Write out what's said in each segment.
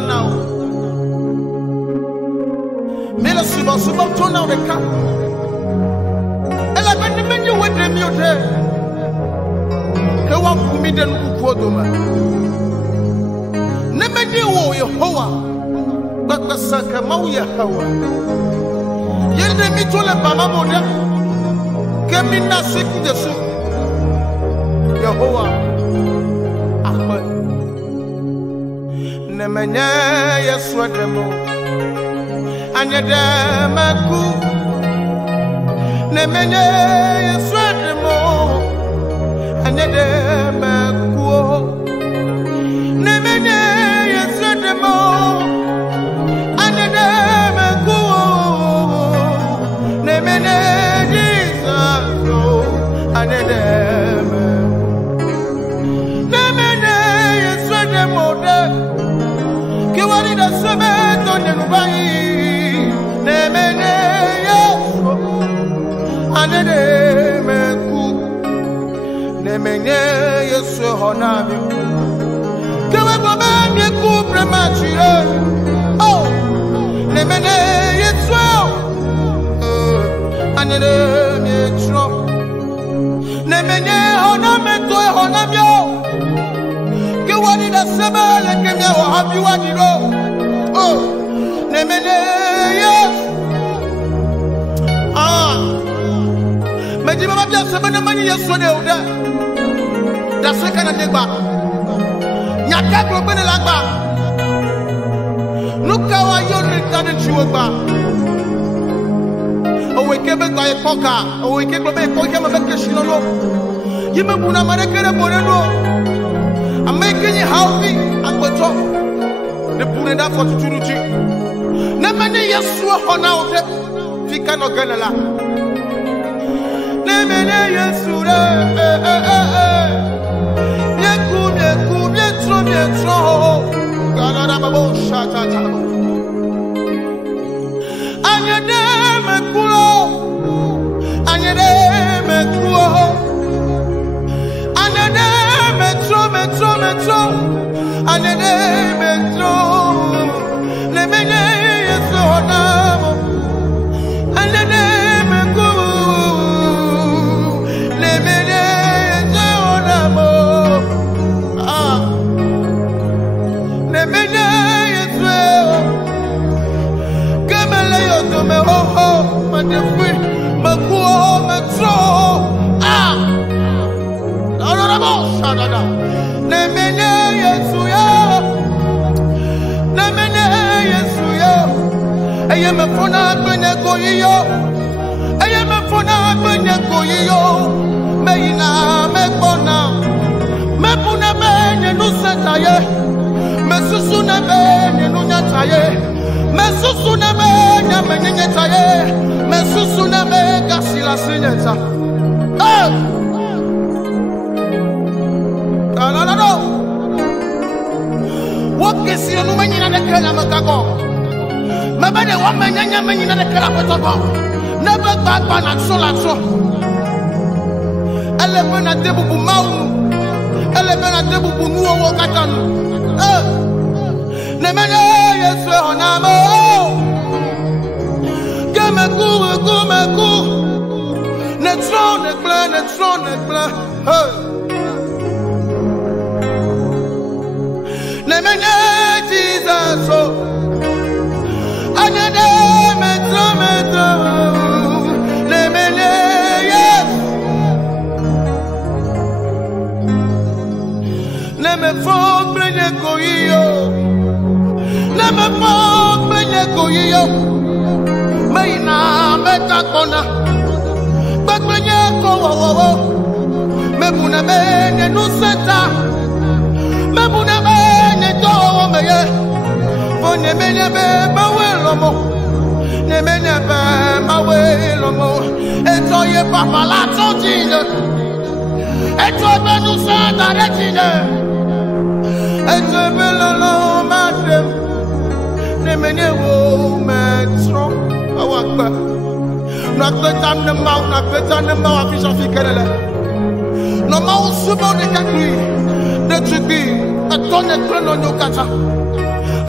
now. Mela suba suba tona the car. Ela bende menyu wede mi ote. Ke wa kumi den ku doma. Ne menyu wo Yehowa. Bakka saka mau Yehowa. Yende mi tole baba moda. Ke minna sik Jesu. Yehowa. Ahmed. Ne menye Yesu demo. Anyadamaku Nemenye Yeswademo Anyadamaku Nemenye Yeswademo Anyadamaku Nemenye Jesus Anyadamaku Nemenye Yeswademo Kiwari da Sabeto Nenubai Nemene Yesu Anedemeku Nemene Yesu Honami Kewe Bobe Mieku Premature Oh Nemene Yesu Anedemeku Nemene Honame Toe Honamyo Kewadi da Sebele Kemya Wahabi Wadiro Oh Nemene Meji mama bia sebene mani Yesu de oda. Da seka na degba. Nyaka gbo bene lagba. Nuka wa yo ritane chiwo gba. Owe kebe gba e koka, owe kebe be ko kema be keshino no. Yime buna mare kere bore no. Ameke ni haufi akwoto. De bune da for tuturuji. Na mani Yesu hona ote. Fika no ganala. Nemene Yesu Mietro Galada babo shatata Anyademe kulo Anyademe kulo Anyademe metro Anyademe metro Nemene Yesu honamo Anyademe kulo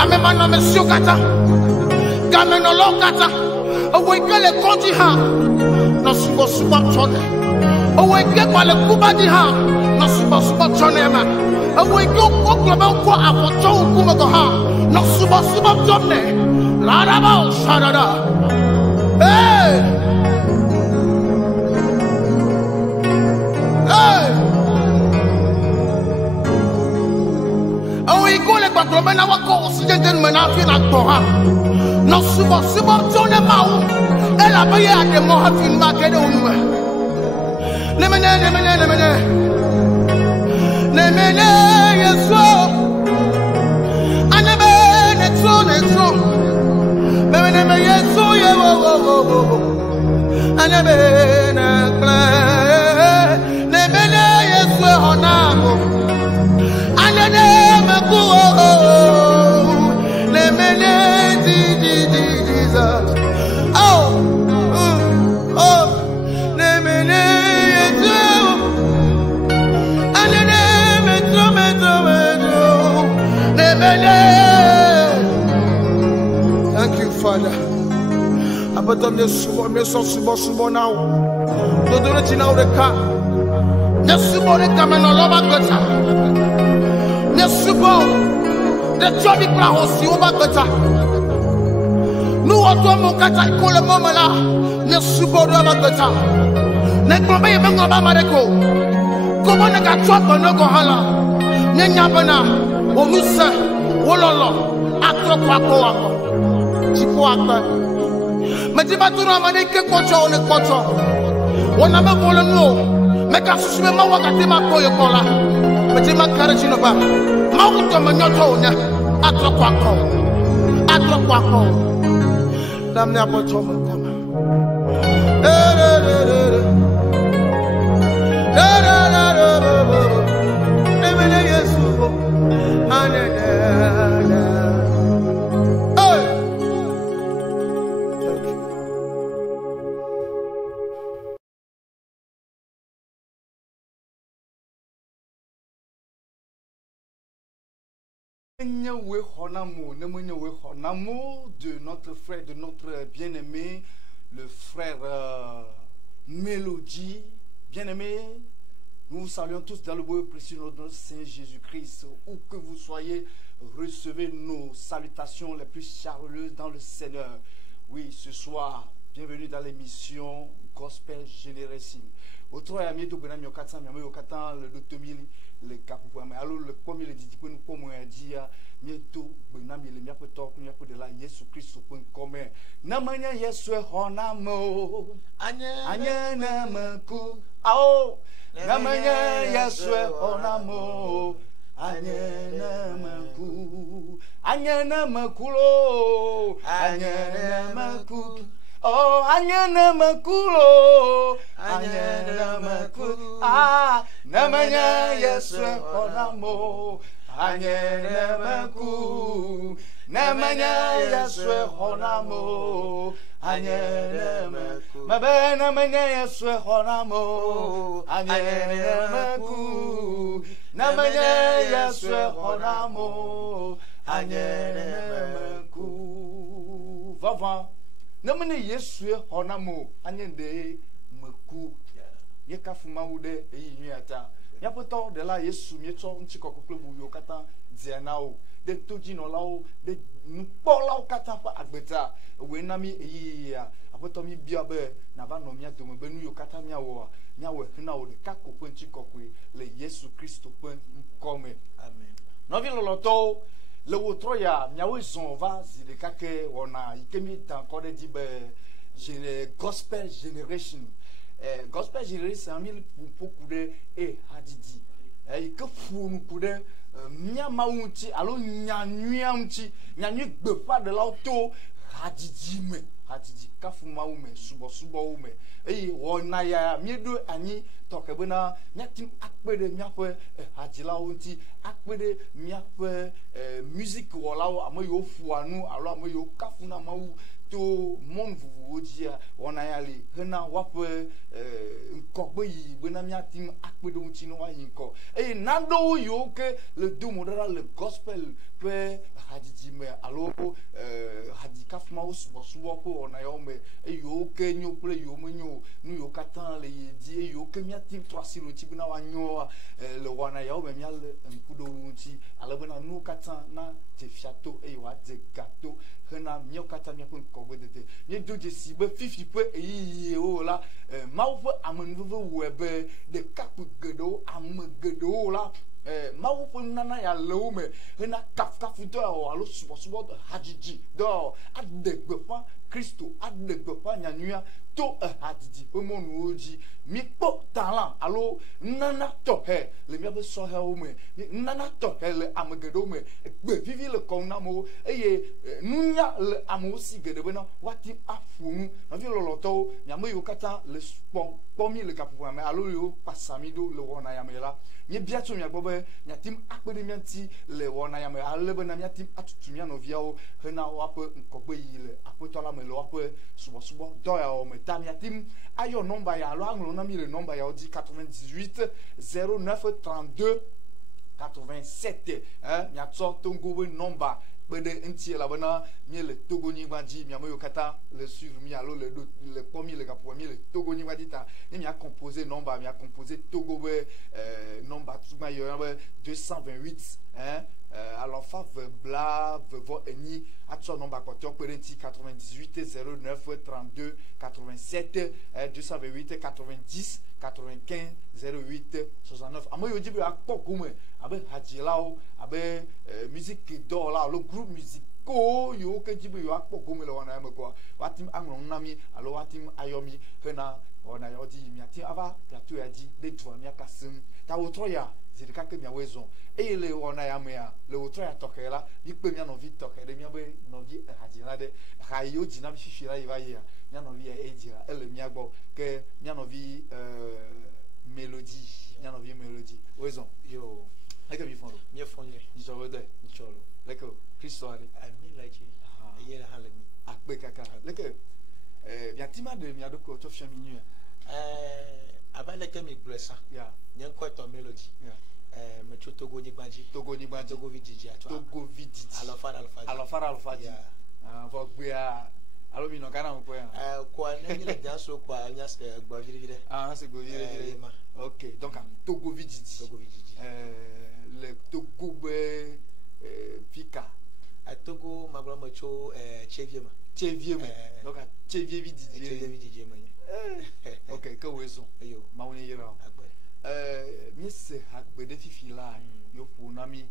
amemana mesio kata gamenolo kata owekele konji ha na subo subo chone oweke kwale kubadi ha na subo subo chone ma oweke okloba ko afocho ukume ko ha na subo subo chone la la ba sharada hey hey oweke le kwakloba na wako oxygen menafi na toha no subo subo chone mawo ela baye ade mo hafin ma kede onwe nemene yeso anebe netso nemene yeso ye wo anebe na kla nemene yeso honamo anene maku nemene Jesus oh nemene yeso anene metro nemene. Thank you, Father. Abatam ne subo me so subo now. Do do it now the car. Ne subo ne kameno loba gota. Ne subo the jobi pra hosi oba gota. Nu oto mo kata ikole momala. Ne subo do oba gota. Ne gbobe ye mengo ba mareko. Komo ne ka choko no go hala. Ne nyabana omuse wololo atokwa ko wako. Chipo akpa. Metiba tura mane ke kocho ne kocho. Wona me volo no. Me ka susume ma wakati ma koyo kola. Metiba kare chino ba. Ma wuto manyoto nya. Atokwa ko. Damne apoto mo koma. Nemene Yesu. De notre frère, de notre bien-aimé, le frère Mélodie. Bien-aimé, nous vous saluons tous dans le beau et précieux nom de notre Seigneur Jésus-Christ. Où que vous soyez, recevez nos salutations les plus chaleureuses dans le Seigneur. Oui, ce soir, bienvenue dans l'émission Gospel Generation. Autre ami de Benami Okatan, Miami Okatan, le Dotomili, le Kapouame. Alors, le premier, le Didi, nous pouvons dire, Mieto, Benami, le Miapotok, Miapo de la Yesu Christ, point commun. Namanya Yesu Honamo, Anya Namaku, Ao, Namanya Yesu Honamo, Anya Namaku, Anya Namakulo, Anya Namaku. Oh, anyana makulo, anyana makulo, ah, namanya Yesu honamo, anyana maku, namanya Yesu honamo, anyana maku, mabe namanya Yesu honamo, anyana maku, namanya Yesu honamo, anyana maku, vava. Namene Yesu honamo anyende meku yeka fuma wude eyinyata yapoto de la Yesu mieto nchiko koklebu yo kata dianao de toji no lawo de nupola kata pa agbeta we nami eyiya apoto mi biabe na ba no mia to me benu yo kata mia wo hina wo de kakoko nchiko kwe le Yesu Kristo pen come amen no vi loloto le wotroya miawe zonva zidekake wona ikemi tankode dibe gospel generation gospel generation amil pukude hadidi ike funu kude miama unti alo nyanyuamti nyanyu gbepa de lauto hadidi me hadidi kafuma ume subo ume wona ya miedo anyi tokebena nyatim akpede miape hadila onti akpede miape musique wolawo amoyo fuanu alo amoyo kafuna mawu to mon vuvu ojia wona ya le hena wape nkogbe yi bena miatim akpede onti no wa yinko nando yo ke le domodara le gospel pe hadidi me alo hadika fuma subo ko ona yo me yo ke nyo ple yo menyo nu yo katan le di yo ke miatim 3 loti bena wa nyo le wana yo me mial nkudo onti ala bena nu katan na te fiato wa de gato hena mio katan mi ko kogbe de ni do je si be 50 pe o la ma wo amenvuvu webe de kapu gedo am gedo la mawu po nana ya leume hena kafu do alo subo hajiji do adegbepa Kristo adegbepa nyanyua to hadidi omonu oji mi po talent alo nana to he le mi be so he o me nana to he le amgedo me gbe vivi le kona mo nunya le amosi gede bena wati afunu na vi loloto nya mo yokata le po mi le kapu me alo yo pasamido le wona ya me la mi biato mi agbobe nya tim akpede mi anti le wona ya me alebe na mi tim atutu mi no via o hena wape nkogbe yi le apotola me le wape subo do ya o me Tamiatim, ayo nomba ya alo anglo na mi le nomba ya odi 98 09 32 87 nya tso tongo nomba bede ntie la bana mi le togo ni gbaji mi amoyo kata le suivre mi alo le pomi le kapo mi le togo ni gbaji ta ni mi a composé nomba mi a composé togo be nomba tuma yo 228 alors fa bla vo eni atso nomba ko to perenti 98 09 32 87 228 90 95 08 69 amoyo jibe akpokume abe hajilao abe musique do la le groupe musico yo ke jibe yo akpokume le wana meko watim angron nami alo watim ayomi hena ona yo di mi ati ava plateau ya di de to mi akasim ta wotro ya zidika ke mi awezo le ona ya me ya le wotro ya tokela bi pe mi no vi tokele mi abe no vi hajila de ha yo jina bi shishira iva ya mi no vi ejira ele mi agbo ke mi no vi mélodie mi no vi mélodie wezo yo eke mi fondo mi fonye ni so de ni cholo leke Kristo ale ami laji yele halemi akpe kaka leke ya tima de mi adoko to fia minu abale ke mi blessa ya nyen ko to melody ya me togo ni gbaji togo vidiji atwa togo vidiji alofara ya fo gbe a alo mi no kana mo po ya ko na ni le danso kwa nya se gba vide se gbo vide OK donc togo vidiji le togo be pika a togo mabla mo cho cheviema donc chevie vidiji ma OK que wezo yo ma woni yira mi se hagbe de fifi la yo pu na mi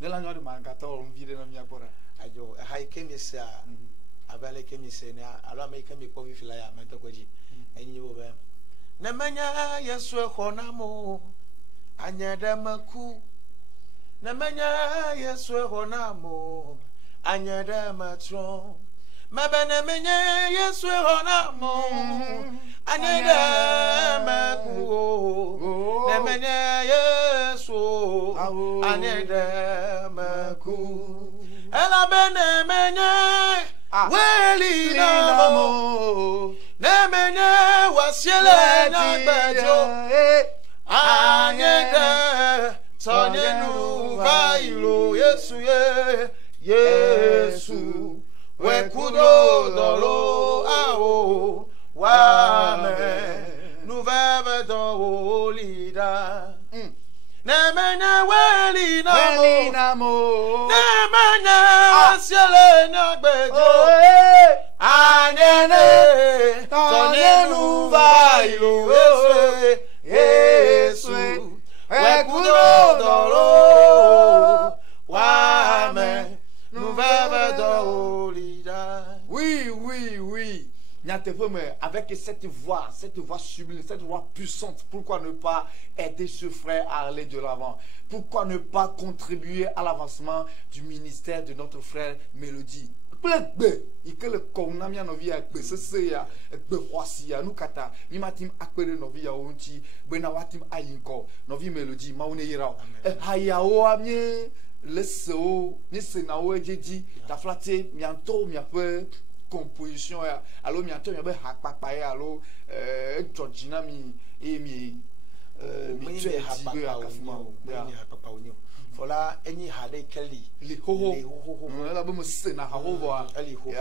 nela nyo de mangata o mvide na mi akora ajo hay kemi sa abale kemi se na alo me kemi ko fifi la ya ma to kwaji enyi wo be na manya yesu e khona mo anya da maku na manya yesu e khona mo anya da matron mabana menya yesu e khona mo anya da maku na menya yesu anya da maku ela bene menya weli na mo na menya wasiele na bejo anya da sonenu vailo yesu yesu we kudo dolo ao wa me nouvelle do lida na mena weli na mo na mena siele na bejo anyene sonenu vailo yesu we kudo dolo wa me nouvelle do lida. Oui. Avec cette voix sublime, cette voix puissante, pourquoi ne pas aider ce frère à aller de l'avant? Pourquoi ne pas contribuer à l'avancement du ministère de notre frère Mélodie? gbe ike le kɔm na mia nɔvi ya gbe sese ya gbe xɔasi ya nu katã mi ma tim akpe ɖe nɔvi yawo ŋuti bena woatim ayi ŋkɔ nɔvi melodi mawu ne yra o ehayawoa mie le sewo mi sena wo edzedzi taflate miantɔ miaƒe composition ya alo miantɔ miaƒe hakpakpa ya alo edzɔ dzi na mi eye mi tsɔe dzi be akafuma o Fola enyi hade keli li hoho ela be me sena hahovoa eli hoho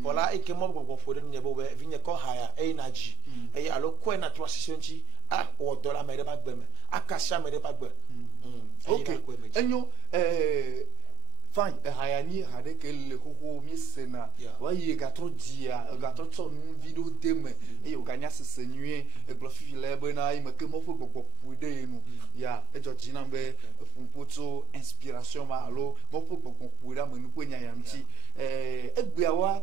fola eke mo gbogbo fo de nyebo be vinye ko haya e na ji e alo ko na to asise nchi a o dollar me de ba gbe me akasha me de ba gbe okay enyo fine haya ni hade keli hoho mi sena wa ye gatro dia gatro to nu video de me e o ganya sese nwie e glo fifi le be na me ke mo fo gbogbo fu de nu ya e jo jina be funpoto inspiration ma alo mo fo gbogbo fu da me nu ko nya ya nti egbeawa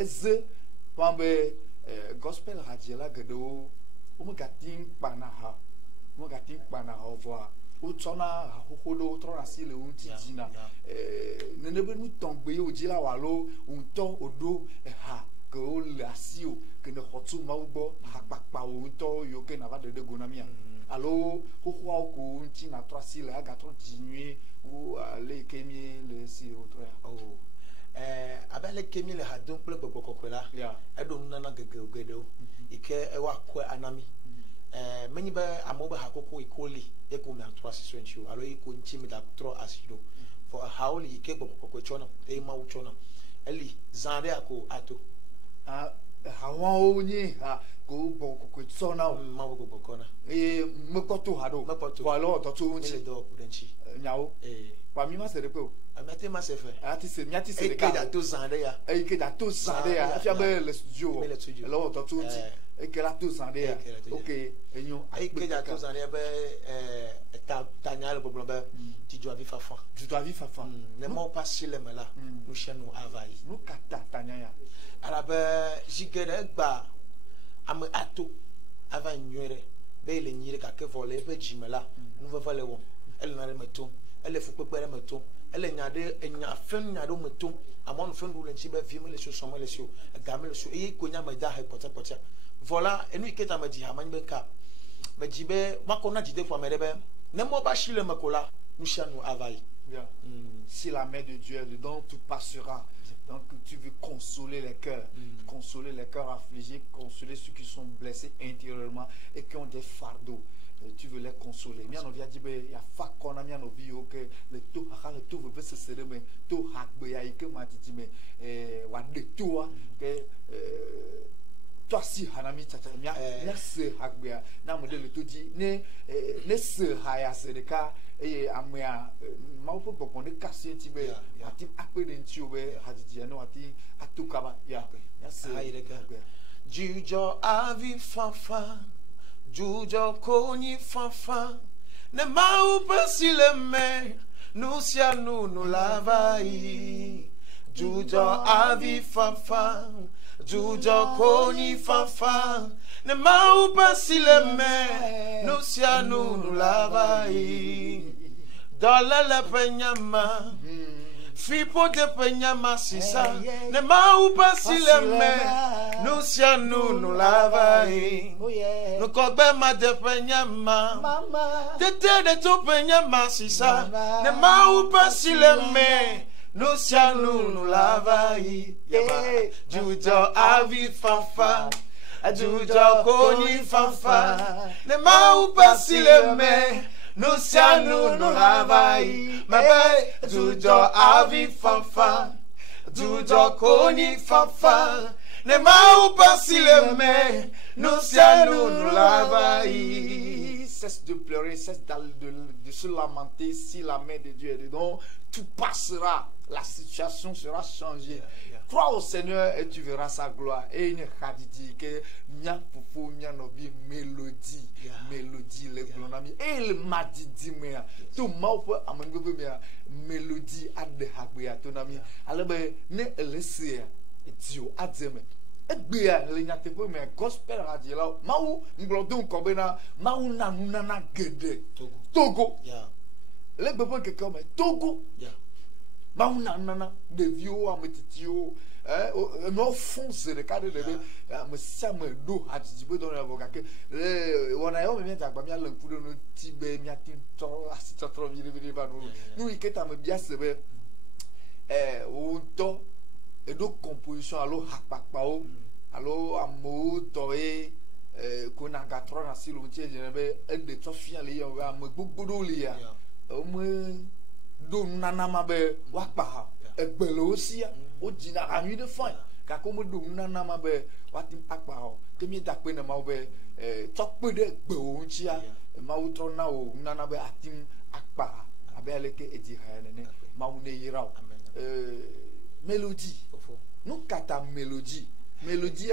eze pambe gospel hajela gedo o mo gatin panaha voa o tsona hohodo o trona si le unti jina nene be nu tongbe o jila walo unto odo ha ke o le asio ke ne hotu mawgbo hakpakpa o unto yo ke na va de gonamia alo hohoa o ko unti na trasi le aga tro jinwe o le kemi le si o tro ya abele kemi le hadon ple gbogbo kokola edom nana gegegedo ike ewa ko anami many be amoba hakoko ikoli eko me atwa siswenchi alo iko nchi me da tro asido for a hauli ike gbogbo chona e ma uchona eli zande ako ato hawa onye ha go gbogbo chona ma gbogbo kona mekoto hado walo to to nchi ele do kudenchi nyawo pa mi ma sere pe o amete ma sefe ati se mi ati se ka da to zande ya ke da to zande ya afia be le studio lo to to nchi et que la tous en est ok et nous et que la tous en est tanya le problème tu dois vivre fafa ne mo pas sur le mala nous chez nous avail nous kata tanya ya ala be jigere gba am ato avant nyere be le nyire ka ke voler be jimela nous va voler won elle na le meto elle fu pepere meto elle nyade enya fen nyado meto amon fen du le nchibe vime le so somo le so game le so e ko nya me da he pota voilà et nous iketa me di ha manye ka me jibe makona jide pour me rebe ne mo ba shile makola nous chez nous avail si la main de Dieu est dedans tout passera. Donc tu veux consoler les cœurs affligés, consoler ceux qui sont blessés intérieurement et qui ont des fardeaux. Tu veux les consoler. Bien on vient dire il y a fa qu'on a mis en vie que le tout veut se serrer mais tout hakbe ya que m'a dit mais wa de toi que toi si hanami tata mia se hakbe ya na mo de le tout dit ne se haya se de ka amia ma po po ne kasi ti be ati akpe de nti o be hadiji no ati atukaba ya se haya ka jujo avi fafa jujo koni fafa ne mau pasile me nusia nu lavai jujo avi fafa jujo koni fafa ne mau pasile me nusia nu lavai dole le penyama fipo de penyama sisa ne mau pasile me nusia nu lavai no kogbe ma de penyama tete de to penyama sisa ne mau pasile me nusia nu lavai jujo avi fafa jujo koni fafa ne mau pasile me nusia nu lavai mabe jujo avi fafa jujo koni fafa ne mau pasile me nusia nu lavai. Cesse de pleurer, cesse de se lamenter. Si la main de Dieu est dedans, tout passera. La situation sera changée. Crois au Seigneur et tu verras sa gloire. Et une khadidi que mia popo mia nobi mélodie, mélodie le glonami. Et il m'a dit mais tout maupe amengbe mia mélodie ade hagbe tonami. Alors ben ne laisser Dieu adzeme. Egbea le nyatepo me gospel radio la mawu nglodun ko bena mawu nana gede Togo le bebo keke me Togo Mauna nana devio ametitio no fonce de cadre de me sama do hatibe don avocat que wona yo me meta gba mi ala nkudo no tibe mi atin to asito tro viri ba no nu iketa me bia sebe o to e do composition alo hakpakpa o alo amo to kona gatrona silo tie je be e de to fia le yo am gbogbodo le ya o me do nana ma be wa pa egbelo osia o jina anyu de fine ka ko mo do nana ma be wa tim apa ho ke mi da pe na ma be to pe de gbe o nchia ma wo tro na o nana be atim apa abele ke edi ha ne ma wo ne yira mélodie nous kata mélodie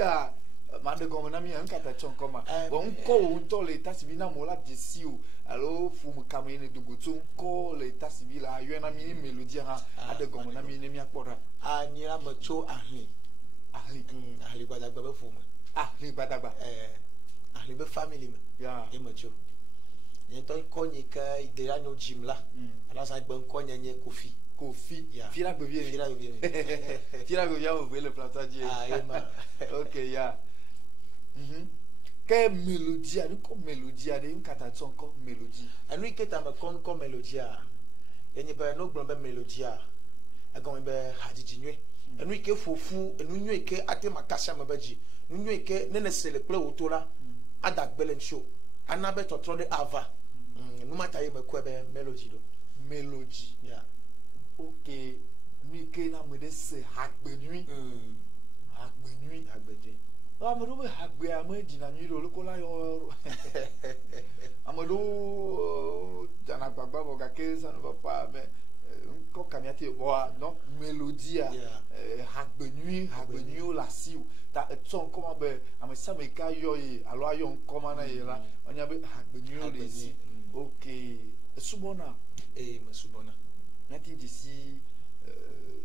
a mande comme na mi an kata chon comme bon ko o to le tasibi na mo la desi o alors fu mu kamene de goto ko le tasibi la yo na mi mélodie ha ade comme na mi ne mi akpora anyira macho ahli badagba be fu mu ahli badagba ahli be family me ya e macho ni to ko ni ka idera no gym la ala sa gbe ko nyenye Kofi, Fira Govien. Fira Govien, vous voyez le plateau d'hier. Ok, ya. Quelle mélodie, comme mélodie, une catastrophe comme mélodie. Et nous, qui est comme mélodie, et nous avons une mélodie, et nous avons hadijinwe. Et nous, qui est fou, et nous, qui est athé makasha mabaji, nous, qui est n'est le play autour là, à Dak Belen Show, à Nabet au tronc de Ava. Nous m'attaquons quoi, mélodie. Mélodie. Ok, mi ke na me de se hagbenui amedo be hagbe ame dina nui lo ko la yo amedo dana gbagba bo ga ke ça ne va pas mais ko kamiati bo donc mélodie hagbenui la si ta son comment be ame sa me ka yo yi alo ayo nkoma na yi la onya be hagbenui le si ok subona me subona Nati d'ici,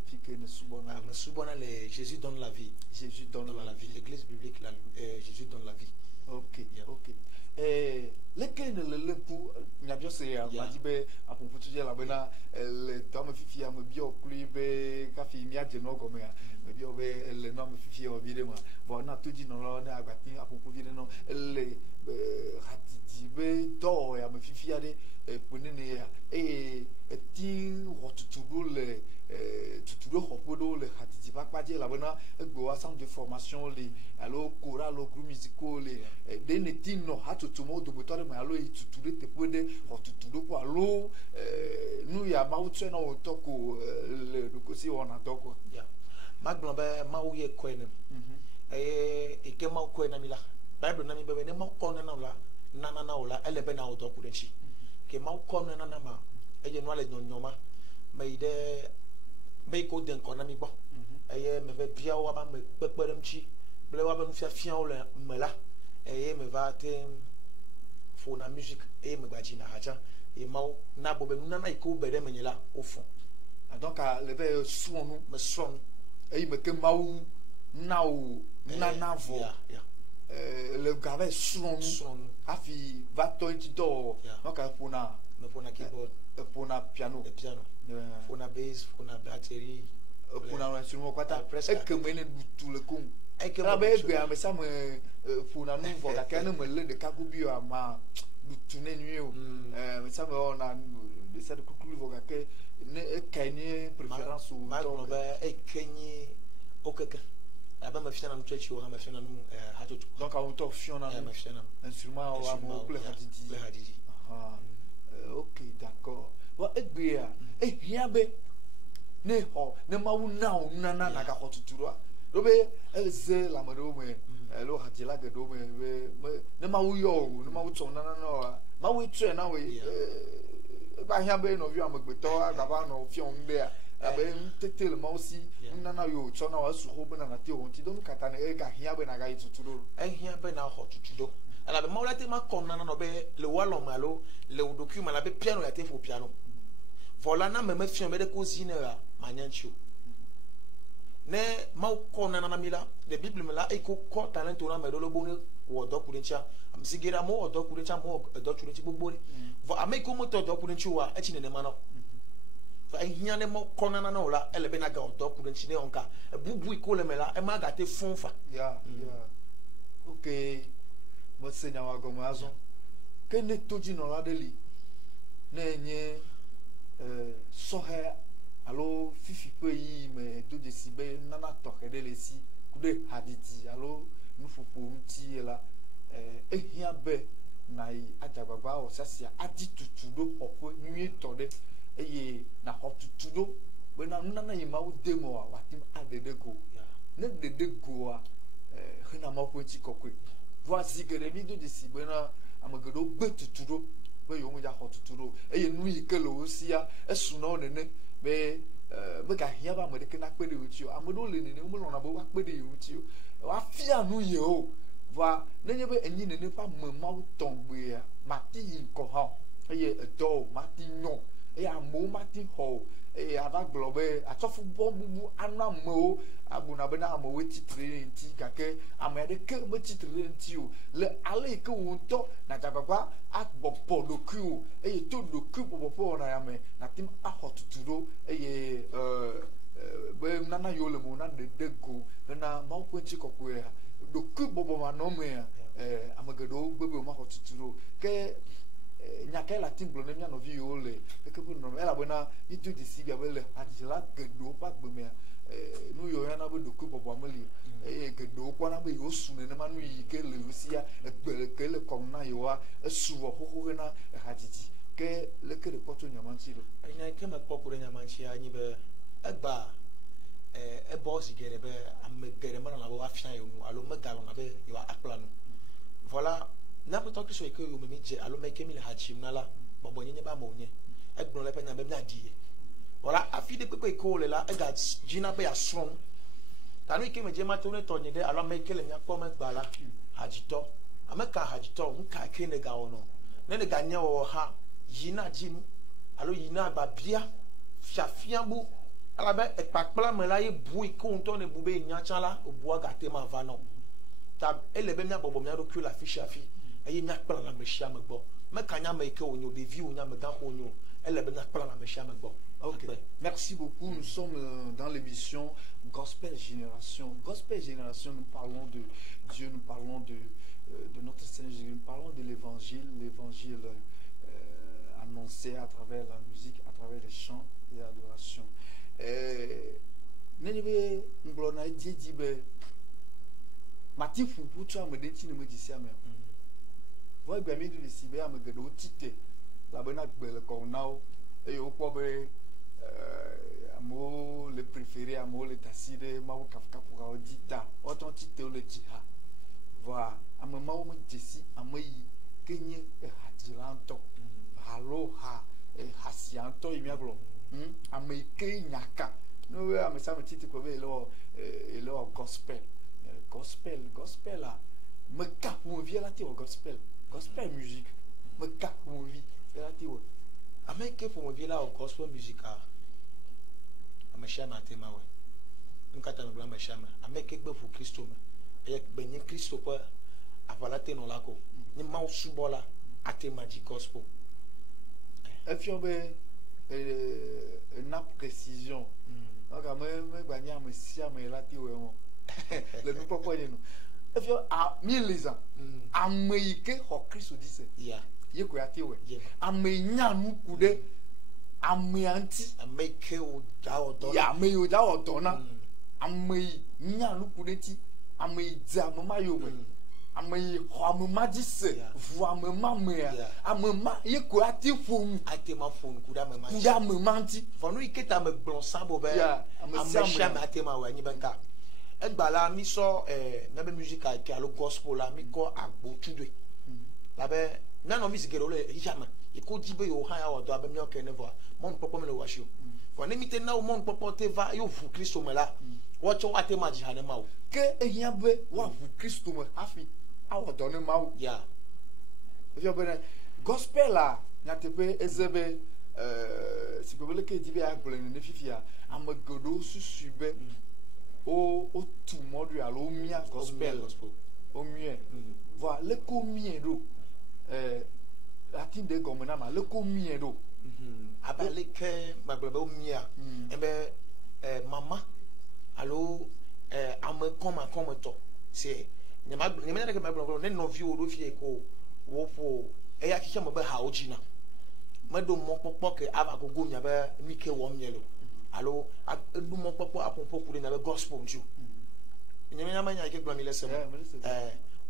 Fike ne Soubona. Soubona, Jésus donne la vie. Jésus donne la vie. L'église biblique, Jésus donne la vie. Ok, ok. Lequel le pour n'a bien c'est m'a dit be a pour tout dire la bena le dame fifi a me bio clube café mi a de no comme me bio be le nom fifi o vide moi bon na tout dit non na agati a pour vide non le hatidi be do ya me fifi a de ponene ya ti rotutudo le tutudo hopodo le hatidi pas pas dire la bena go centre de formation le allo choral groupe musicaux le de netino hatutumo do botore ma allo tutudo te pode rotutudo ko allo nu ya ma utse na otoko le do ko si ona toko ya magbon be ma wo ye ko enem e ke ma ko enami la bible na mi be ne ma ko na la na ola ele be na otoko de chi ke ma ko na ma eye no ale nyoma me ide be ko den ko na mi bo eye me be bia wa ba me pepere chi ble wa ba nu fia o le me la eye me va te fo na musique eye me gba ji na haja e ma na bo be nu na iko be de me la o fon donc le be son nu me son eye me ke ma u na o na vo le gave son afi va to do donc pour na keyboard pour na piano pour na bass pour na batterie pour na instrument quoi ta presque que mene tout le coup et que be me ça me pour na nous voir que ne me le de kagubi ama tout ne nuit mais ça me on a de ça de conclure voir que ne kanye préférence ou donc e kenyi okeke aba ma fiana no church wo ha ma fiana no hatoto donc on to fiona ma fiana instrument wa mo play hadidi ok d'accord wa egbe ya ehia be ne ho ne ma wu na na ka hotuturo do be eze la mo me lo hadila ge do me ne ma wu yo ne ma wu ton na ma wu tre na we ba hia be no vi amagbeto agaba no fion de abe tete le ma aussi na yo cho na wa su ho be na te o ti do nu kata na e ga hia be na ga ituturo hia be na hotuturo ala be mawla te ma kon na no be le walo malo le document la be piano ya te fo piano voilà na me fion be de cousine ma nyancho ne ma kon na mila de bible me la e ko talent na me do lo bonu wo do kurincha am sigera mo do kurincha mo do kurinchi gbogbo ni vo ame ko mo to do kurinchi wa e chi ne ma no hia ne mo kona na no la ele be na ga odo ku nchi ne onka bubu iko le mela e ma ga te fonfa Yeah. Ok. Mo senya wa gomo azon. Ke ne toji no la deli. Ne nye sohe alo fifi pe yi me do de sibe nana toke de lesi kude haditi alo nufupo mti la ehia be na yi ajagbagba o sasia adi tutudo opo nwi tode eye na hotutudo be na nana yi ma wo demo wa watim adede go ne dede go a hina ma ko chi kokwe voici que les vidéos de sibena amagado be tutudo be yo mo ja hotutudo eye nu yi kele osia esuna onene be ga hia ba mo de kena pede uchi o amodo le nene mo na bo wa pede uchi o wa fia nu ye o va nenye be enyi nene pa mama o tongbe ya mati ko ha eye edo mati nyo eye amo mati ho eye ava globe atofu bombu ana mo abuna be na mo weti training ti kake amede ke mo ti training ti o le ale ke wonto na jababa agbopo doku eye to doku bobo na ya me na tim ahotuturo eye be nana yo le mo na de go na ma ko ti kokwe ya doku bobo ma no me ya amagado bebe ma hotuturo ke nyaka la timblo ne no vi yo le ke bu no ela bona itu di siga bele ajila gedo pa gbeme no yo ya na be doku bobo amali gedo kwa na be yo sune ne manu yi ke le usia egbele ke le kom na yo a suwo hoho na hajiji ke le ke de poto nyamanchi do enya ke me popure nyamanchi anyi be egba boss gere be amegere mana la bo afia yo alo megalo na be yo akpla no voilà n'importe qui soit que yo me midje alo me ke mi le hachim na la bobo nyenye ba mo nye egbon le penya be na die voilà afi de pepe ko le la e ga jina be ya strong tanu ike me je ma to ne to nye de alo me ke le nya kpo me gba la hajito ameka hajito nka ke ne ga ono ne ga nya wo ha yina jinu alo yina gba bia fiafia bu ala be ekpakpla me la ye bu iko nto ne bu be nya chala obu aga te ma va no tab ele be mia bobo mia do ku la ficha fi eye mia kpla na me shia me gbo me kanya me ke onyo de vi onya me ga onyo ele be mia kpla na me shia me gbo. Ok, merci beaucoup. Nous sommes dans l'émission Gospel Génération. Gospel Génération, nous parlons de Dieu, nous parlons de notre Seigneur Jésus, nous parlons de l'évangile, l'évangile annoncé à travers la musique, à travers les chants et l'adoration. Nenebe nglona djiji be mati fupu tu amede ti ne me disi ame. Vo gba mi du si be amege do tite la be na gbele ko nao e yo po be amo le préféré amo le taside ma wo kafka pour audita autant tite le jiha. Voilà, ame ma wo me disi ameyi kenye e hadilanto. Halo ha e hasianto imi aglo. Ameke nyaka no we am sa titi ko be lo gospel gospel la me ka mo vie la ti o gospel musique me ka mo vie la ti o ameke pour mo vie la o gospel musique a ameshama tema we nkata no blama shama ameke gbe fu Kristo me e benye Kristo ko avala te no la ko ni ma usubola atema di gospel e fi obe na précision donc me gbanya me sia me la ti we mo le mi popo yenu e fi a 1000 ans ameike ho Kristo dise yeah ye ko ati we amenya nu kude ameanti ameke o da o do ya me o da o do na amenya nu kude ti ameja mama yo me amei ho amema dise vu amema me amema ye ko ati fon atema fon kuda amema kuda amema nti fonu iketa me blonsa bo be amesha me atema wa nyi benka egbala mi so na be musique ke alo gospel la mi ko agbo tudwe la be na no musique ro le hijama iko dibe yo ha ya odo abem yo kene vo mon popo me lo washo fo ne mi te na mon popo te va yo vu Kristo me la wo cho atema ji ha ne ma wo ke ehia be wa vu Kristo me afi awo do ne ma wo ya yo be gospel la na te pe ezebe si bebele ke dibe agbo ne fifia amagodo susube o tu modu alo mia gospel o mie voilà le ko mie do la tin de gomena ma le ko mie do abale ke magblebe umia ebe mama alo ame koma to se nyama na ke magblebe ne novi wo do fie ko wo po eya kike mo be ha ojina medo mo popo ke ava gogo mia be mike wo mielo alo edu mo popo aponpo kuri na be gospel nju nyama nya ke gbami lesem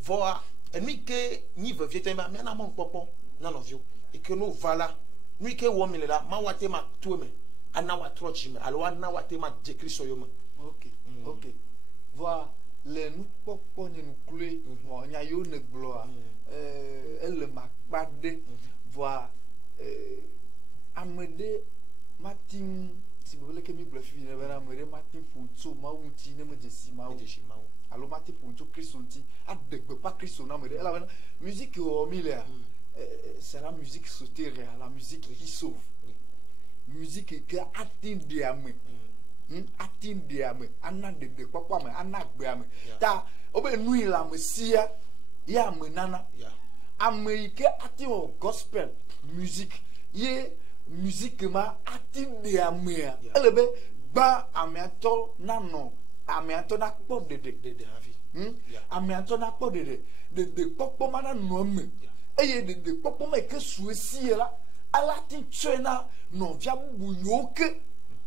voa mike ni ve viete ma na mo popo na novio e ke no vala lui ke wo mile la ma wate ma tueme ana wa trochi me alo ana wate ma je Kristo yo me. OK voa le nu popo ni nu klue mo nya yo ne gloa elle ma pade voa amede matin si vous voulez que mi blofi ne vera amede matin punto ma wuti ne me jesi ma alo matin punto Kristo nti adegbe pa Kristo na amede la musique o mile c'est la musique souterraine, la musique qui sauve. Musique qui atteint des âmes. Atteint des âmes. Anna de papa me, anna gbeame. Ta obe nui la mesia ya menana. Amerique atteint au gospel musique. Ye musique ma atteint des âmes. Elebe ba amiato nano. Amiato na po de amiato na po de papa mana no me. Eye de popo me ke suesi la ala tin chena no via buyoke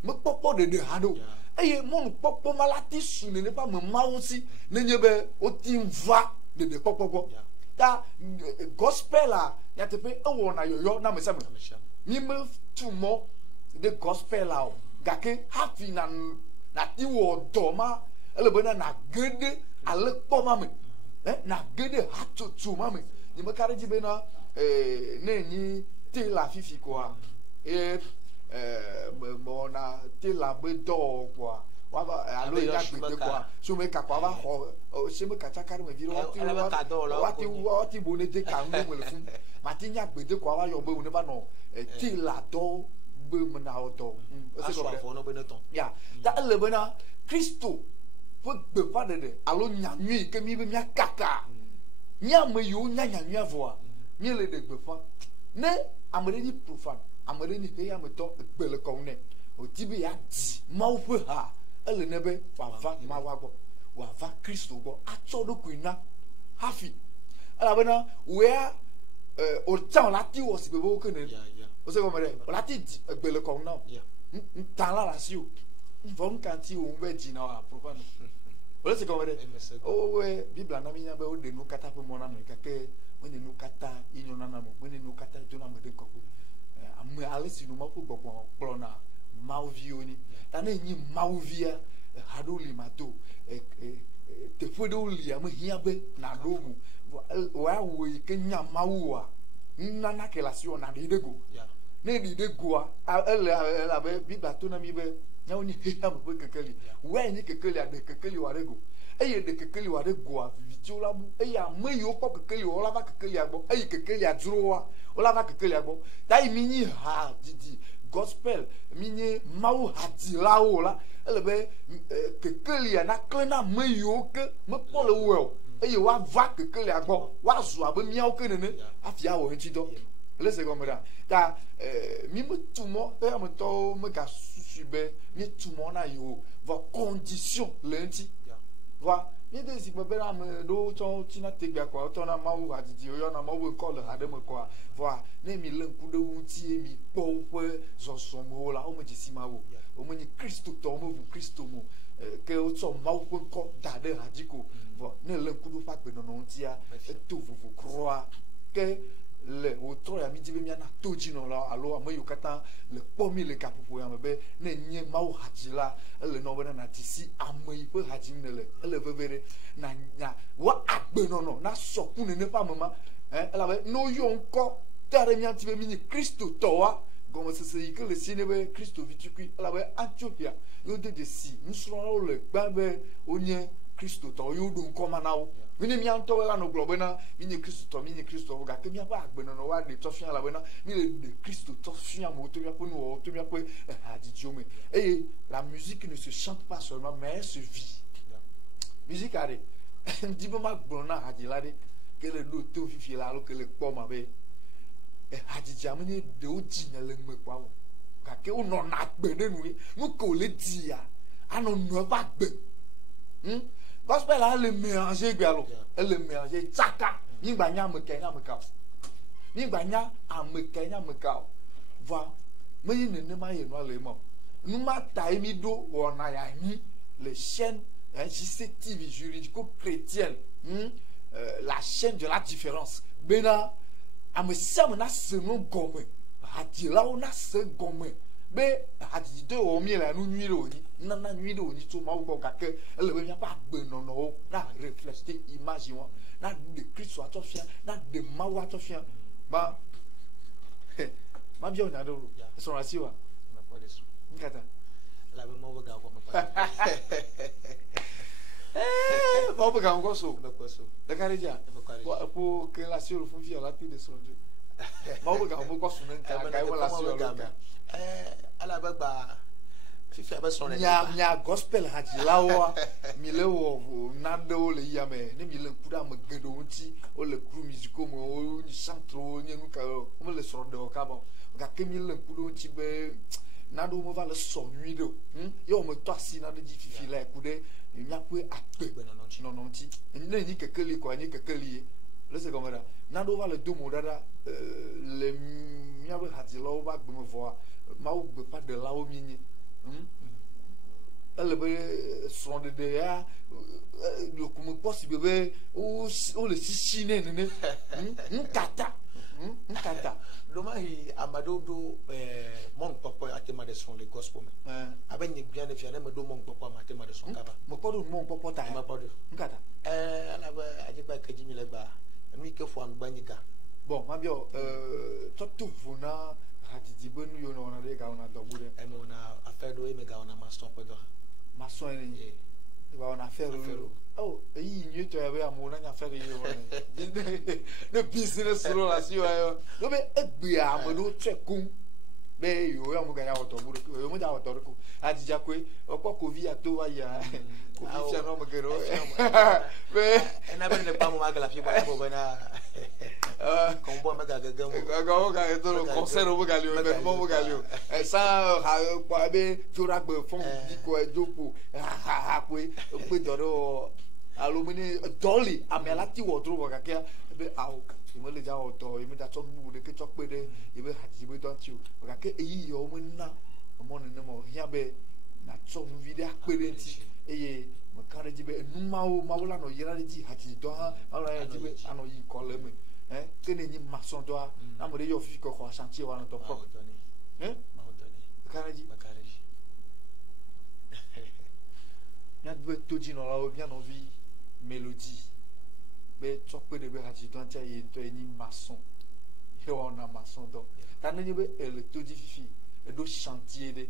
me popo de hado eye mon popo malati sune ne pa me maosi ne nyebe otin va de popo ta gospel la ya te pe ewo na yoyo na me se mi me tumo de gospel la gake happy na ti wo doma ele bona na gede ale po ma me na gede hatutu ma me ni me kare jibe na ne ni te la fifi quoi mo na te la be do quoi wa ba alo ya gbede quoi so me ka kwa ba ho se me ka chakare me viro wa ti bo ne te ka ngo mo le fun ma ti nya gbede quoi wa yo be mo ne ba no te la do be mo na o do o se ko fo no be ne ton ya ta le be na Kristo fo gbe pa de alo nya nwi ke mi be mi akaka nya me yo nya nya voa mi le de gbefa ne amere ni profane amere ni he ya me to gbele ko ne o ti bi ya di ma o fe ha ele ne be wa va ma wa gbo wa va Kristo gbo ato do kuina hafi ala bena where o town la ti wo si be bo ke ne o se ko mere o la ti gbele ko na ta la si o von kan ti o be ji na wa profane o se ko mere o we bibla na mi nya be o de nu kata pe mo na no ikake when you kata inyo na mo when you kata jona mo de ko am alisi no mako gbogbo plona mauvioni ta na nyi mauvia hadoli mato te fodo li am hia be na do mu wa wo ikenya mauwa nna na kelasi ona de go na de go a be bibla to na mi be nya oni hia mo be kekeli we nyi kekeli ade kekeli wa rego eye de kekeli wa de go a vitiola bu eye amayi o ko kekeli o la ba kekeli agbo eye kekeli aduro o la ba kekeli agbo dai minyi ha didi gospel minyi mau hadila o la elebe kekeli na klena amayi o ke me pole wo eye wa va kekeli agbo wa zu abe mia o ke nene afia wo nti do lese ko mera ta mi me tumo e am to me ka susube mi tumo na yo va condition lenti va ni de si be na me do to china tegba kwa to na mawu adidi o yo na mawu ko le ade me kwa va ne mi le nku de wuti mi po pe zoso mo la o me ji si mawu o me ni Kristo to mo bu Kristo mo ke o to mawu pe ko da de hadiko va ne le nku do pa pe no no tia to vuvu croix ke le otro ya mi dibe mi na toji no la alo amayo kata le pomi le kapopo ya mebe ne nye mawu hajila ele no bena na tisi amayi pe hajim ne le ele bebere na nya wa agbe no na soku ne pa mama ela be no yo nko tare mi antibe mi ni Kristo towa gomo sese yike le sine be Kristo vitukui ela be Antiochia yo de si nsoro le gbabe onye Kristo to yo do nko manawo mini mi anto wela no globena mini Kristo ga ke mi apa agbena no wa de tofia la bena mi le de Kristo tofia mo to mi apo no to mi apo adidiome et la musique ne se chante pas seulement mais elle se vit musique are ndi bo ma gbona adilade ke le do to fifi la lo ke le po ma be hadzidza me nye ɖewo dzina le ŋme kpa o gake wonɔna agbe ɖe nu ye nu ke wòle dzia anɔ nu eƒe agbe gospel la ele mélanger gbe alo ele mélanger tsaka mi gba nya ame kae nya ame ka o mi gba nya ame kae nya ame ka o va menye nenema yɛ nua le ema o numa ta ye mi ɖo wɔna ya nyi le chaîne JCTV juridico-chrétienne la chaîne de la différence bena ame sia ame na se nu gɔme hadzilawo na se gɔme be hadzidzi do wɔ mi le nu nyui ɖe wònyi nana nyui ɖe wònyi tso mawu gbɔ gake ele be miaƒe agbenɔnɔwo na refléter image wɔn na ɖe kristu atsɔ fia na ɖe mawu atsɔ fia ba ma bia nya ɖe o esɔrɔ asi wa nkata la be mawu be ga xɔ me mawu be ga ŋgɔ so ɖeka ɖe dzia ƒo ke le asi o fún fia la ti de sɔrɔ dzo mawu be ga ŋgɔ kɔ su ne nka ga ewo le asi o lo ka ala be gba fifia be sɔrɔ mia gospel hadzilawoa mi le wɔ naɖewo le yame ne mi le ŋku ɖe ame geɖewo ŋuti wole kru musiko me wo chantrowo nye nu ka wo le srɔ̃ ɖe o kaba gake mi le ŋku ɖe ŋuti be naɖewo meva le sɔ nyui ɖe o ye wo me tɔ asi naɖe dzi fifi la ku ɖe miaƒe agbe nɔnɔ ŋuti ne nyi kekeli koa nye kekeli ye le se gɔme ɖa naɖewo va le do mo ɖaɖa le miaƒe hadzilawo ƒe agbe me vɔa mawu gbeƒã ɖelawo mi nye ele be srɔ̃ɖeɖe ya dokume kpɔ si be wole sisi nɛ nene nkata domahi ame aɖewo ɖo mɔnukpɔkpɔ ate ma ɖe srɔ̃ le gospel me abe nye bia ne fia ne me ɖo mɔnukpɔkpɔ ate ma ɖe srɔ̃ kaba me kpɔ ɖo mɔnukpɔkpɔ ta me kpɔ ɖo nkata alabe anyigba kedzi mi le gba nu yi ke fɔ anugba nyiga bon ma bia tɔto vo na hadzidzi be nu yiwo wɔna ɖe gawɔna dɔbu ɖe eme wona afɛ ɖo eme gawɔna masɔn ƒe dɔ masɔn ye ne gawɔna afɛ ɖo oh eyi nyuitɔ ya be amewo na nya afɛ ɖe yi wɔna ne business ro la si wa yɔ do be egbea ame ɖewo tsɔe kum be yewo ya mo ganya wɔtɔ bu ɖe yewo mo dza wɔtɔ ɖe ko hadzidza koe ɔkpɔ kovi ya to va yia kovi fia nɔ me geɖewo be ena be ne kpa mo ma gala fi ba mo bena kɔnbɔ me ga gege mo gawo ga to le concert wo ga li o be mo ga li o sa ha kpa be dzoragbe fɔn di ko edopo ha koe gbe dɔ ɖe alo mene dɔli ame ala ti wɔ dro wɔ gake be awo yime le dza wɔtɔ yime dza tsɔ nubu ɖeke tsɔ kpe ɖe yime hadzidzi be dɔ ŋuti o gake eyi yawo me na emɔ nenema o hiã be natsɔ nuvi ɖe akpe ɖe ŋuti eye meka ɖe dzi be enumawo mawo la nɔ yra ɖe dzi hadzidzi dɔ hã mawo la yɔ dzi be anɔ yi kɔ le me ke ne nyi masɔn dɔa ame ɖe yɔ fifi ke xɔ asanti wa nɔ tɔ kpɔ meka ɖe dzi miabe todzinɔlawo mia nɔvi mélodie be tsɔ kpe ɖe be hadzidzi dɔ ŋuti ye ŋutɔ ye nyi masɔn ye wɔna masɔn dɔ ta ne nye be ele to dzi fifi eɖo chantier ɖe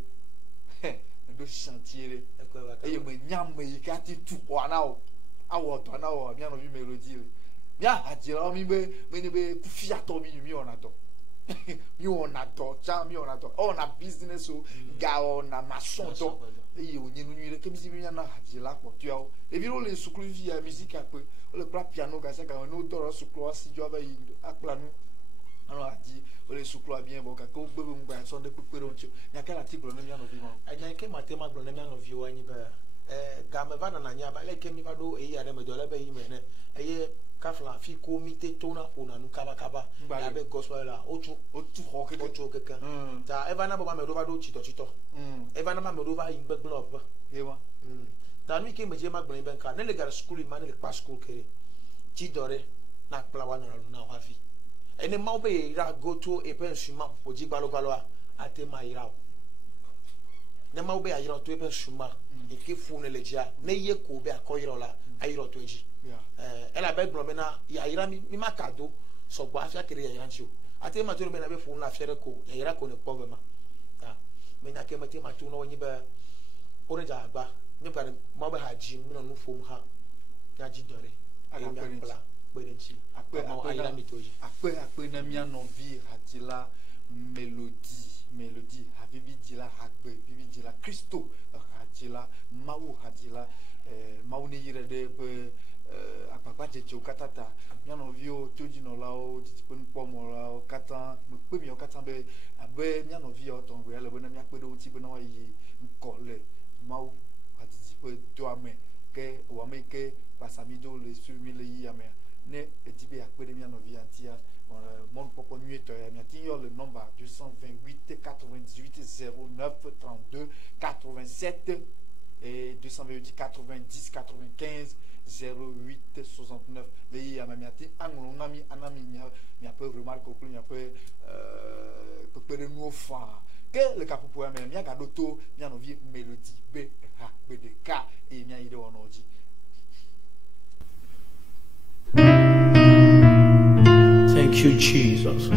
eɖo chantier ɖe eye me nya ame yi ke ati tu xɔa na o awɔ dɔ na o mia nɔvi mélodie le mia hadzilawo mi be menye be kufiatɔ mi wɔna dɔ mi wɔna dɔ tsã mi wɔna dɔ ɔwɔna business o gawɔna masɔn dɔ eye wònye nu nyui ɖe ke mi si mi nyana hadzila kpɔtɔeawo ɖevi ɖewo le sukuvi ya musique akpe wole kpla piano gase game ne wotɔ ɖe sukulu asi dzo ava yi akpla nu anɔ adi wole sukulu bien bɔ gake wogbe be ŋgba sɔ ɖe kpekpe ɖe ŋuti o nyake la ti gblɔ ne mia nɔvi ma enya yi ke ma te ma gblɔ ne mia nɔviwo anyi be game va nana nya ba ele ke mi va ɖo eyi aɖe me dɔ le be yi me ne eye kafla fi ko mi te to na ƒona nu kaba abe gospel la wotu xɔ keke ta eva na be ame ɖewo va ɖo tsitɔtsitɔ eva na be ame ɖewo va yi gbegblẽ ɔƒe ema ta nu yi ke me dze ma gblɔ be nka ne le ga skulu ma ne le kpa skulu kere tsi dɔ ɖe na kpla wa nɔ na wa fi ene mawo be yira go to eƒe nsuma ƒoƒo dzi gbalogbaloa ate ma yira o ne mawo be ayira to eƒe nsuma eke fu ne le dzia ne ye ko be akɔ yira o la ayira to edzi ela be gblɔ bena yayira mi ma ka do sɔgbɔ afia kele yayira ŋuti o ate ma to bena be fu la afia ɖe ko yayira ko ne kpɔ ve ma me nya ke me te ma to na wonyi be wone dza agba mi gba ne ma be ha dzi mi nɔ nu ƒom hã nya dzi dɔ ɖe eye mi akpla kpe ɖe ŋuti ayira mi to dzi akpe na mia nɔvi hadzila mélodie habibi dzila hagbe bibi dzila kristo hadzila mawu hadzila mawu ne yi ɖe ƒe akpakpa papa tete o katata mia no vio toji no lao titi pon pomo lao katan me pe mi o katan be abe mia no vio ton we ale bona mia pe do ti bona wa yi nkole mau atiti pe to ame ke o ame ke pasamido le sumi le yi ame ne etibe akpere mia no via tia mon popo nuit mia ti yo le number 228 98 09 32 87 et 228 90 95 08 69 les amamiati anglo nami anami mi a peu remarque au mi a peu de nous fa que le capo pour mi a gado to mi a vie mélodie b ha b de k et mi a ide onoji. Thank you, Jesus.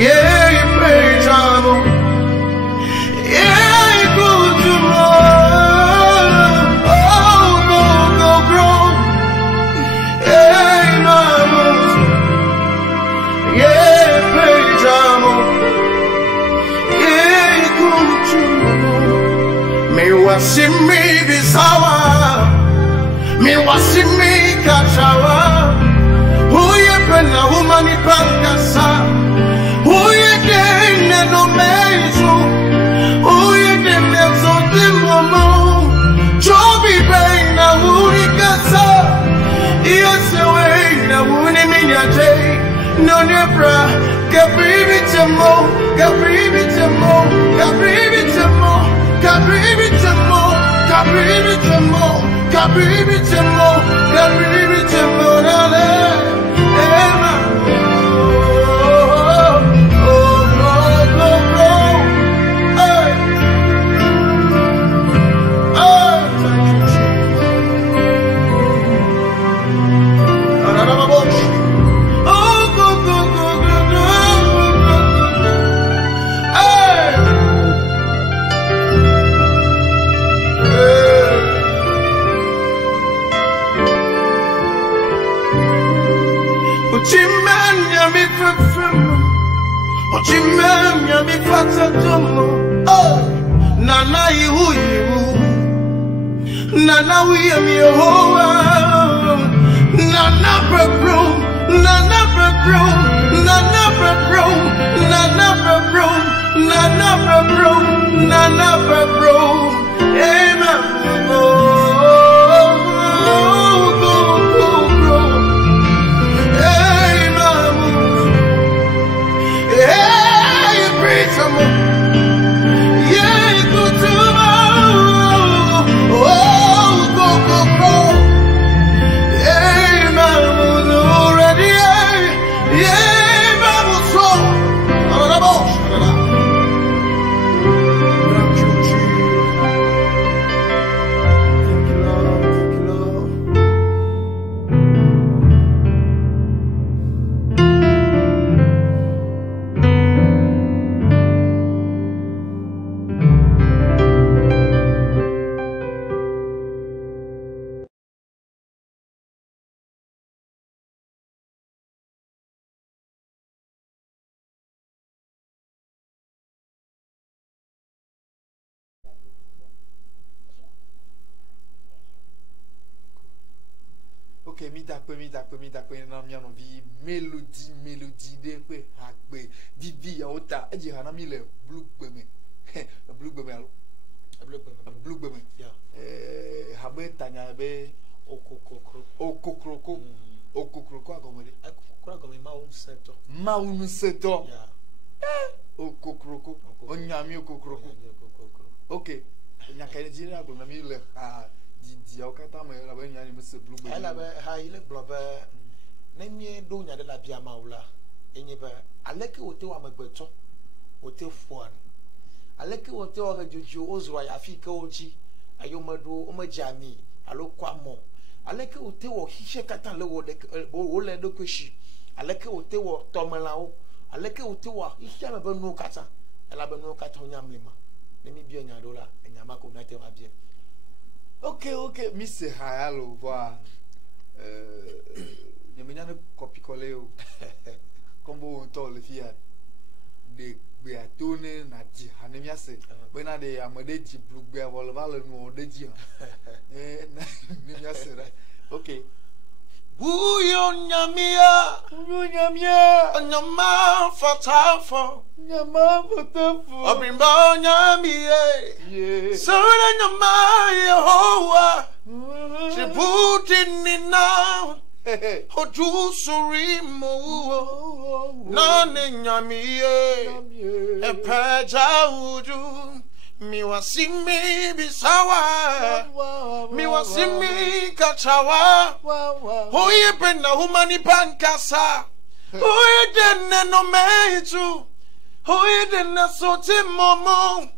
Yeah, Ok, mi dakpe na mi anovi mélodie de pe agbe vivi ya ota eji hana mi le blugbeme blugbeme alo blugbeme Yeah. habe tanya be okokroko agomede Kura go me ma un seto. ma unu seto Yeah. okokroko onyami okokroko ok nyaka ni jina agbo na mi le di okata me la be nyani me se blugbeme Ela be ha ile blobe na mi do nya de la bia maula. Enye be aleke wote wa magbeto. Wote fuan. Aleke wote wa jojo ozwa ya afika oji. Ayomado o majami alo kwamo. Aleke wote wo hishe katan le wo le do kweshi. Aleke wote wo tomelao. Aleke wote wa hishe me be no kata. Ela be no kata onyamlema. Na mi bia nya do la enyama ko na te wa bia. Ok, mi se hayalo va nyamenya ne copy coller o combo to le fia de be atone na ji hanemia se be na de amade ji blugbe vol va le no de ji na nemia se ra ok Uyo nyamia Onyama fatafo nyama botofu Obrimbo nyamie yeah Sura nyama Yehowa Tributi nina Hoju surimo Nane nyamie Epeja uju Miwasimi bisawa Miwasimi kachawa Oye pena humani pankasa Oye dene no meitu Oye dene sote momo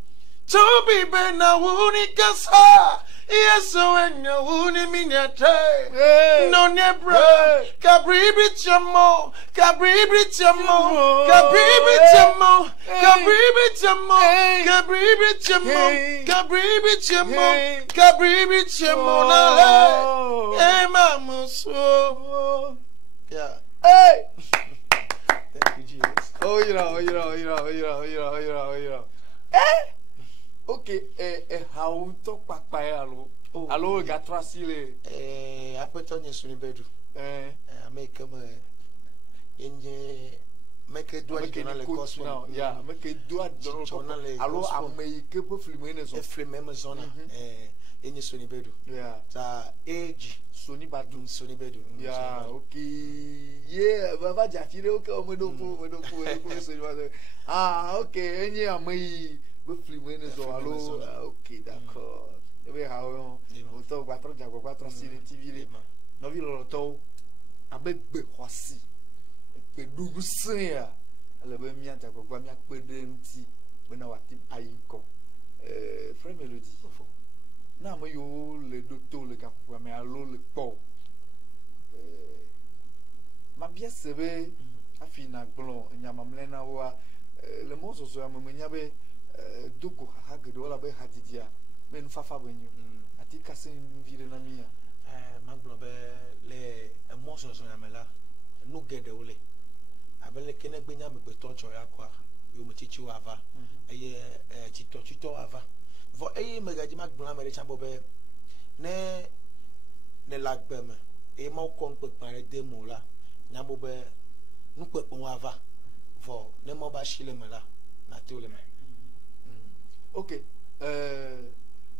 Tobi bena unikasa Yeso enya uni minyate No nebra Kabribi chamo Kabribi chamo Kabribi chamo Kabribi chamo Kabribi chamo Kabribi chamo Kabribi chamo Nale Ema muso Yeah. hey Thank you, Jesus. oh you know ok how to papa alo alo ga trasile Apeto nye suni bedu. Make him make it do make it it coach now yeah make it do it alo ameke po film ne so Frame Amazon enye suni bedu. yeah Ta age Sony Badun suni bedu. yeah okay yeah baba jafire okay omodopo Sony Badun okay enye amei po film ne so alo okay d'accord ebe ha o to 4 sile TV no vi lo to abegbe hosi pe dugu sen ala be mi anta gbagba mi apede nti we na wati ayinko frère Melody na mo yo le docteur le kapwa me alo le po ma bien sebe afina gbon nyama mlena wa le mo so so amenya be dugu ha gdo la be hadidia me nfa fa banyu ati kasen vire na mia Maglobe le emotions on amela no get the ole abele kene gbenya me be torture yakwa yo mo chichi ava eye chito ava vo eye megaji magbona mere chambo be ne lagbeme e mo kon pe pare demo la nyambo be nu pe pon ava vo ne mo ba shile me la na te ole me ok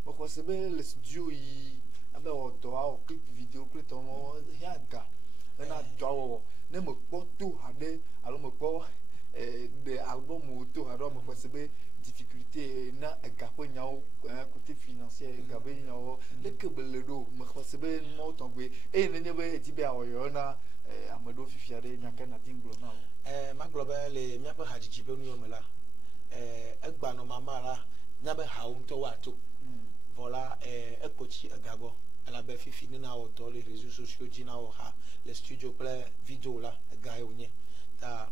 boko sebe le studio yi abe o do a o clip video clip to mo ya ga na do ne mo po to hade alo mo po de album mo to hado mo ko sebe difficulté na ga po nyawo côté financier ga be nyawo le kebele do mo ko sebe mo to gbe ne be ti be awoyo na amado fifiade nyaka na dinglo na Maglobe le miape hajiji be nu yomela egba no mamara nyabe haum to wato voilà ekochi agabo ala be fifi ni na o do les réseaux sociaux ji na o ha le studio play vidéo la ga onye ta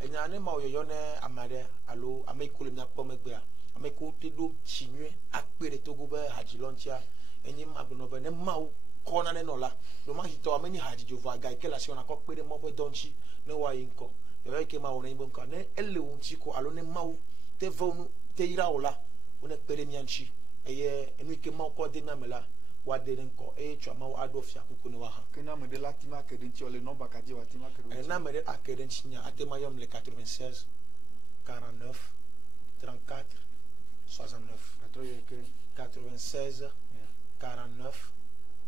enya ne ma oyoyo ne amade alo amekule na pom egbe a ameko te do chinwe akpere to go be haji lonchia enyi magno be ne ma o kona ne no la do ma hito ameni haji jova ga ikela si ona ko pere mo be donchi ne wa yinko e ke ma wona ibon ka ne ele wonchi ko alo ne ma o te vonu te ira ola one pere mianchi eye enu ike ma ko de na mela wa de nko e twa ma wa do fia kuku ne wa ha Que n'a me de l'atima que de le nombre qu'a dit l'atima que e na me de akeden chinya atema yom le 96 49 34 69 96 49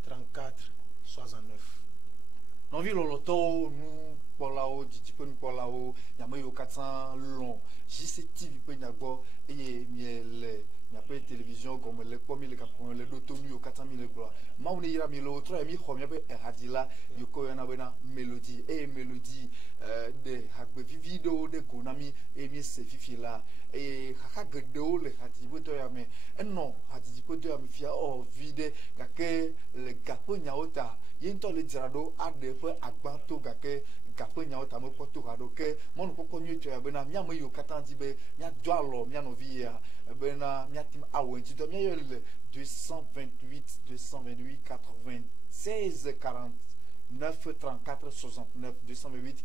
34 69 non vi loloto nous pour là-haut dit peut nous pour là-haut y a moi 400 long JCTV peut n'y go et miel n'y a pas télévision comme les pommes les capons les d'automne au 400 000 gloire ma on ira mi l'autre et mi khomia be radila yoko yana bena mélodie et mélodie de hakbe vidéo de konami et mi se fifi là et haka gedo le hatibo to ya me non hatibo to ya me fia oh vide gake le gapo nyaota yento le dirado ade pe agbanto gake gapo nyaota mo poto rado ke mon poko nyu to ya bena mia mo yo katandi be mia do alo mia no vi ya bena mia tim awenti to mia yo le 228 96 49 34 69 228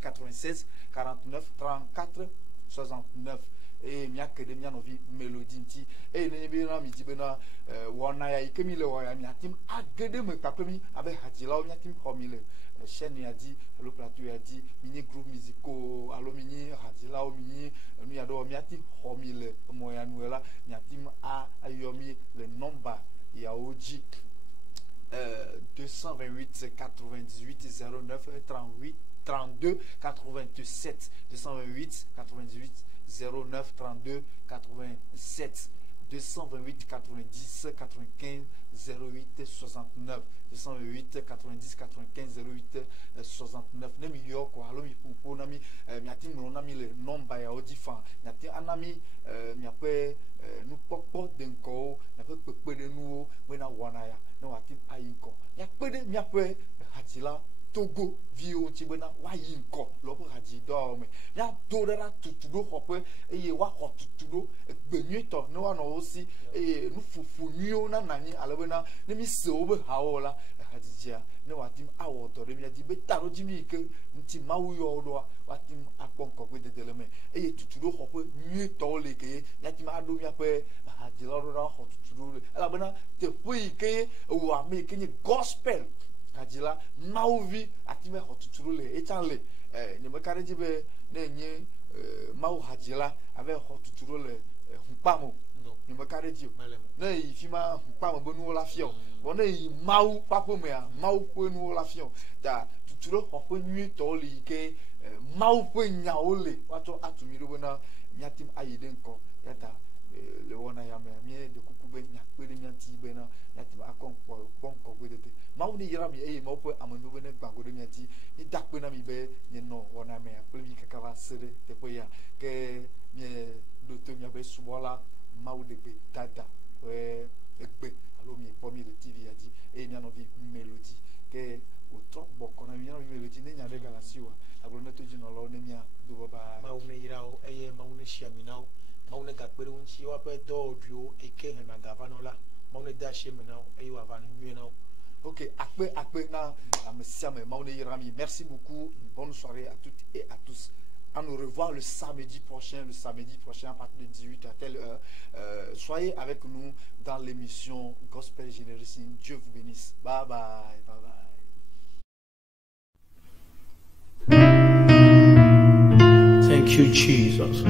96 49 34 69 et mia kede mia novi mélodie nti et ne bi na mi di bena wona ya ikemi le wa ya mia tim agede me papemi abe hadila o mia tim homile chaîne ya di le plateau ya di mini groupe musicaux allo mini hadila o mini nu ya do mia tim homile mo ya nuela mia tim a ayomi le nombre ya oji 228 98 09 38 32 87 228 98 09 32 87 228 90 95 08 69 228 90 95 08 69 ne mi yo ko alo mi pupo na mi mi ati mo na mi le number ya odifa mi ati anami mi ape nu popo denko na pe pepe de nu we na wana ya no ati ayinko ya pe de mi ape hatila Togo vio tibena wa yinko lopo haji do me ya do dara tutudo hope eye wa ho tutudo gbenyu to no wa no osi nu fufu nyu na nani alebena ne mi se obe haola hajija ne wa tim awo do re mi di betaro jimi ke nti mawu yo do wa tim akponko gbe dedele me eye tutudo hope nyu to le ke ya tim ado mi ape haji lo do ho tutudo alebena te pui ke wa me ke ni gospel Kadila mauvi atime hotuturu le echanle ne mekareji be ne nye mau hajila ave hotuturu le hupamo ne mekareji ne ifima hupamo bonu la fion bona i mau papo me mau ponu la fion da tuturu hopo nyu to li ke mau pe nyaole wato atumiro bona nyatim ayiden ko yata le wona ya me de kukube nyakpe de nyanti be na yati akon ko gwedete mawni yira mi e mo po amanu be ne gbango de nyanti ni dakpe na mi be ni no wona me akpe mi kakava sere te po ya ke mi do to mi be subola mawde be dada egbe alo mi po mi de tv yaji e mi anovi melody ke o trop boko na mi anovi melody ne nya de galasiwa aglo na to jino lo ne mia do baba mawne yira o eye mawne shiaminao mawne gakpere unchi wa pe do dio eke he magavano la mawne dashi menao e wa van nuenao. OK, akpe na amesiame mawne yirami. Merci beaucoup. Une bonne soirée à toutes et à tous. À nous revoir le samedi prochain à partir de 18 à telle heure. Soyez avec nous dans l'émission Gospel Generation. Dieu vous bénisse. Bye bye. Bye bye. Thank you, Jesus.